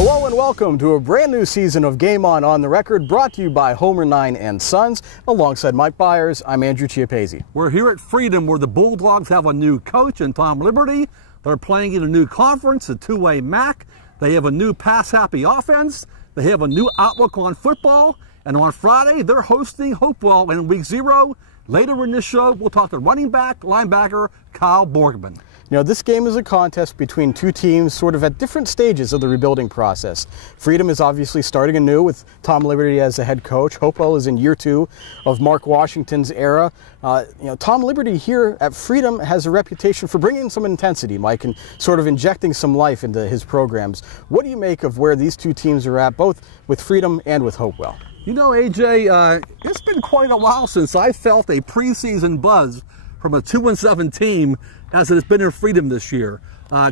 Hello and welcome to a brand new season of Game On the Record, brought to you by Homer 9 and Sons. Alongside Mike Bires, I'm Andrew Chiappazzi. We're here at Freedom, where the Bulldogs have a new coach in Tom Liberty. They're playing in a new conference, a two-way MAC. They have a new pass-happy offense. They have a new outlook on football. And on Friday, they're hosting Hopewell in Week 0. Later in this show, we'll talk to running back, linebacker Kyle Borgman. You know, this game is a contest between two teams sort of at different stages of the rebuilding process. Freedom is obviously starting anew with Tom Liberty as the head coach. Hopewell is in year 2 of Mark Washington's era. Tom Liberty here at Freedom has a reputation for bringing some intensity, Mike, and sort of injecting some life into his programs. What do you make of where these two teams are at, both with Freedom and with Hopewell? You know, AJ, it's been quite a while since I felt a preseason buzz from a 2-7 team as it has been in Freedom this year.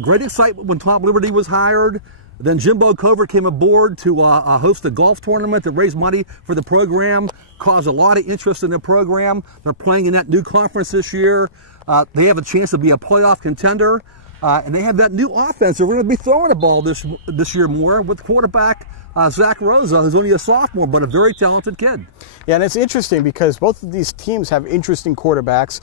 Great excitement when Tom Liberty was hired. Then Jimbo Covert came aboard to host a golf tournament to raise money for the program, caused a lot of interest in the program. They're playing in that new conference this year. They have a chance to be a playoff contender. And they have that new offense. They're going to be throwing the ball this year more with quarterback Zach Rosa, who's only a sophomore, but a very talented kid. Yeah, and it's interesting because both of these teams have interesting quarterbacks.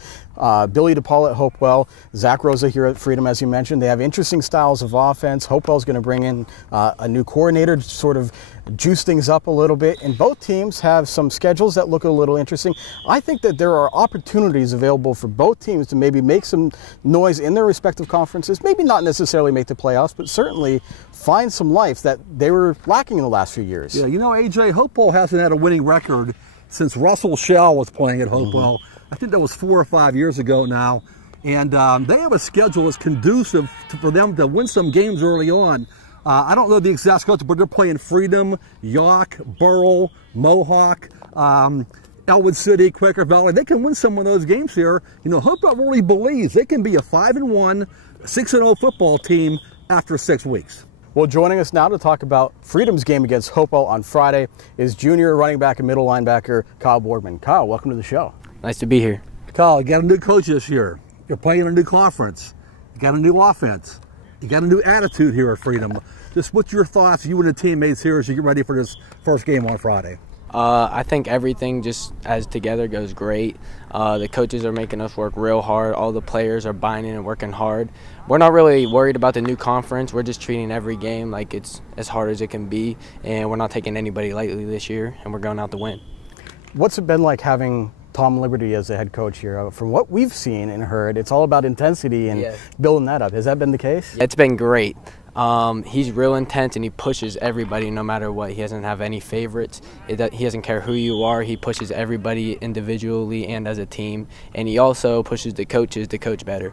Billy DePaul at Hopewell, Zach Rosa here at Freedom, as you mentioned. They have interesting styles of offense. Hopewell's going to bring in a new coordinator to sort of juice things up a little bit. And both teams have some schedules that look a little interesting. I think that there are opportunities available for both teams to maybe make some noise in their respective conferences. Maybe not necessarily make the playoffs, but certainly find some life that they were lacking in the last few years. Yeah, you know, AJ, Hopewell hasn't had a winning record since Russell Shell was playing at Hopewell. I think that was 4 or 5 years ago now. And they have a schedule that's conducive for them to win some games early on. I don't know the exact schedule, but they're playing Freedom, York, Burrell, Mohawk, Elwood City, Quaker Valley. They can win some of those games here. You know, Hopewell really believes they can be a 5-1, 6-0 football team after 6 weeks. Well, joining us now to talk about Freedom's game against Hopewell on Friday is junior running back and middle linebacker Kyle Borgman. Kyle, welcome to the show. Nice to be here. Kyle, you got a new coach this year. You're playing in a new conference. You got a new offense. You got a new attitude here at Freedom. Just what's your thoughts, you and the teammates here, as you get ready for this first game on Friday? I think everything just as together goes great. The coaches are making us work real hard. All the players are buying in and working hard. We're not really worried about the new conference. We're just treating every game like it's as hard as it can be, and we're not taking anybody lightly this year, and we're going out to win. What's it been like having Tom Liberty as the head coach here? From what we've seen and heard, it's all about intensity and building that up. Has that been the case? It's been great. He's real intense and he pushes everybody no matter what. He doesn't have any favorites. He doesn't care who you are. He pushes everybody individually and as a team. And he also pushes the coaches to coach better.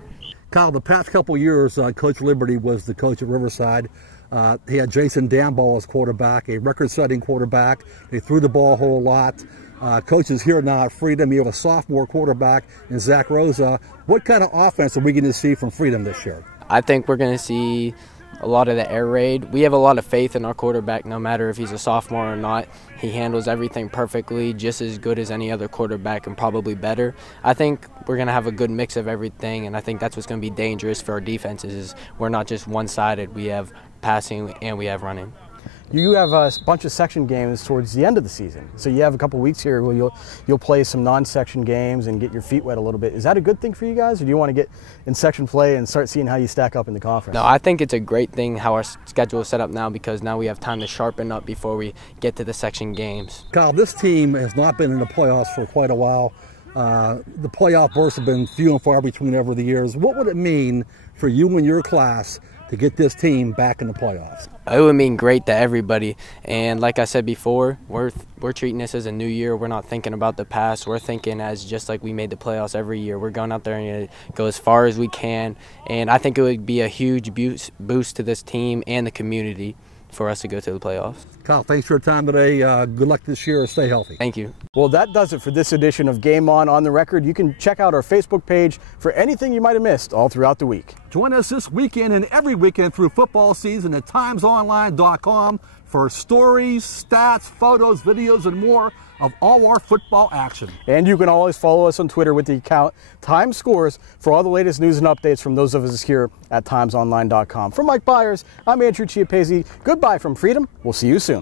Kyle, the past couple of years, Coach Liberty was the coach at Riverside. He had Jason Danball as quarterback, a record-setting quarterback. They threw the ball a whole lot. Coach is here now at Freedom. You have a sophomore quarterback in Zach Rosa. What kind of offense are we going to see from Freedom this year? I think we're going to see a lot of the air raid. We have a lot of faith in our quarterback, no matter if he's a sophomore or not. He handles everything perfectly, just as good as any other quarterback and probably better. I think we're going to have a good mix of everything, and I think that's what's going to be dangerous for our defenses is we're not just one-sided. We have passing and we have running. You have a bunch of section games towards the end of the season, so you have a couple weeks here where you'll play some non-section games and get your feet wet a little bit. Is that a good thing for you guys, or do you want to get in section play and start seeing how you stack up in the conference? No, I think it's a great thing how our schedule is set up now, because now we have time to sharpen up before we get to the section games. Kyle, this team has not been in the playoffs for quite a while. The playoff bursts have been few and far between over the years. What would it mean for you and your class to get this team back in the playoffs? It would mean great to everybody, and like I said before, we're treating this as a new year. We're not thinking about the past. We're thinking as just like we made the playoffs every year. We're going out there and go as far as we can, and I think it would be a huge boost to this team and the community for us to go to the playoffs. Kyle, thanks for your time today. Good luck this year. Stay healthy. Thank you. Well, that does it for this edition of Game On the Record. You can check out our Facebook page for anything you might have missed all throughout the week. Join us this weekend and every weekend through football season at timesonline.com for stories, stats, photos, videos, and more of all our football action. And you can always follow us on Twitter with the account Time Scores for all the latest news and updates from those of us here at timesonline.com. For Mike Bires, I'm Andrew Chiappazzi. Goodbye from Freedom. We'll see you soon.